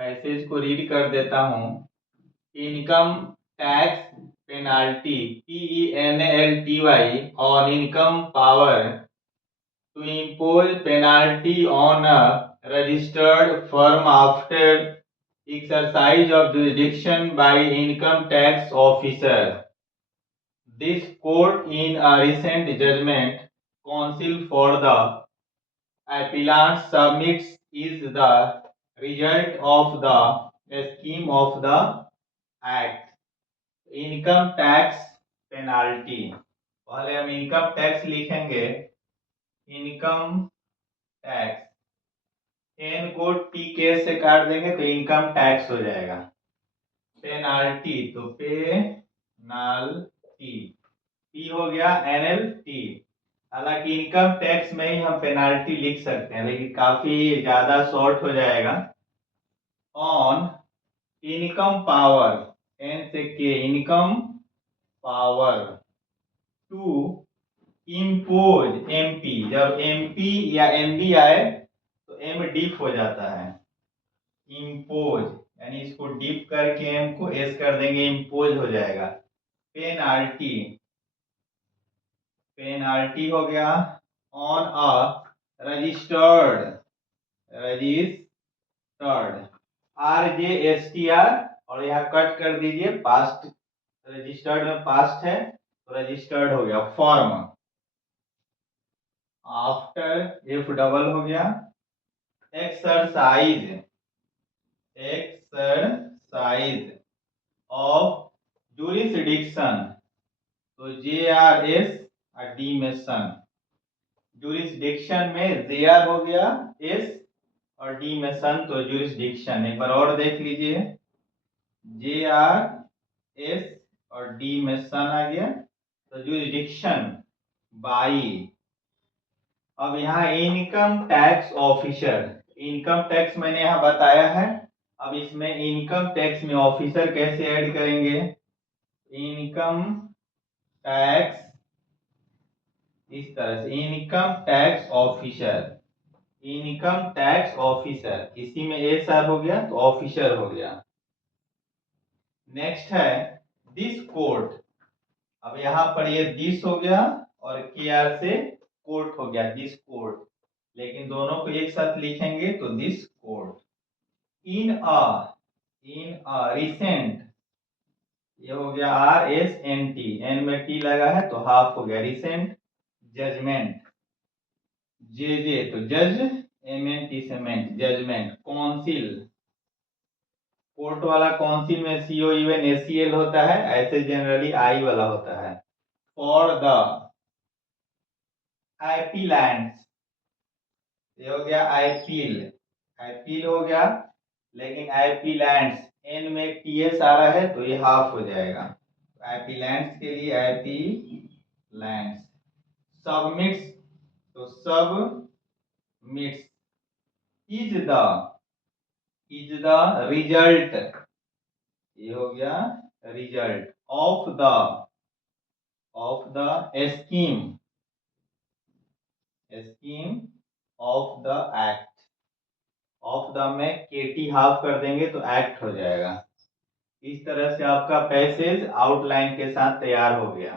Passage को read कर देता हूँ। Income tax penalty PENALTY on income power to impose penalty on a registered firm after exercise of jurisdiction by income tax officer. This court in a recent judgment, counsel for the appellant submits is the result of the scheme of the act. Income tax penalty, पहले हम income tax लिखेंगे। Income tax N को T के से काट देंगे तो income tax हो जाएगा। पेनाल्टी तो पेनाल्टी, पी हो गया NLT। हालांकि इनकम टैक्स में ही हम पेनाल्टी लिख सकते हैं, लेकिन काफी ज्यादा शॉर्ट हो जाएगा। ऑन इनकम पावर, एन से के, income power to impose, MP, जब MP या MB आए तो M डिप हो जाता है। इम्पोज यानी इसको डिप करके M को S कर देंगे, इम्पोज हो जाएगा। पेनाल्टी, पेनाल्टी हो गया on a registered, registered RJSTR, और यहाँ कट कर दीजिए, पास्ट, रजिस्टर्ड में पास्ट है तो रजिस्टर्ड हो गया। फॉर्म आफ्टर, F डबल हो गया। एक्सरसाइज, एक्सरसाइज ऑफ जुरिसडिक्शन, तो JRS और D में सन। जुरिसडिक्शन में JR हो गया S और D में सन, तो जुरिसडिक्शन। एक बार और देख लीजिए, JRS और D में सन आ गया तो जुरिसडिक्शन बाई। अब यहाँ income tax officer, income tax मैंने यहाँ बताया है। अब इसमें इनकम टैक्स में ऑफिसर कैसे ऐड करेंगे? इनकम टैक्स इस तरह से, income tax officer, income tax officer, इसी में SR हो गया तो ऑफिसर हो गया। नेक्स्ट है दिस कोर्ट। अब यहाँ पर ये दिस हो गया और KR से कोर्ट हो गया, दिस कोर्ट, लेकिन दोनों को एक साथ लिखेंगे तो this court. In a recent, ये हो गया RSNT, N में T लगा है तो हाफ हो गया, रिसेंट जजमेंट। JJ तो जज, MNT से मेंट, जजमेंट। काउंसिल, कोर्ट वाला काउंसिल में CO इवन ACL होता है, ऐसे जनरली I वाला होता है। फॉर द अपीलेंट्स, ये हो गया अपील, अपील हो गया, लेकिन अपीलेंट्स N में TS आ रहा है तो ये हाफ हो जाएगा। अपीलेंट्स के लिए अपीलेंट्स। सबमिट्स तो सबमिट्स। इज द रिजल्ट, ये हो गया result of the scheme, scheme of the act. Of the में KT हाफ कर देंगे तो एक्ट हो जाएगा। इस तरह से आपका पैसेज आउटलाइन के साथ तैयार हो गया।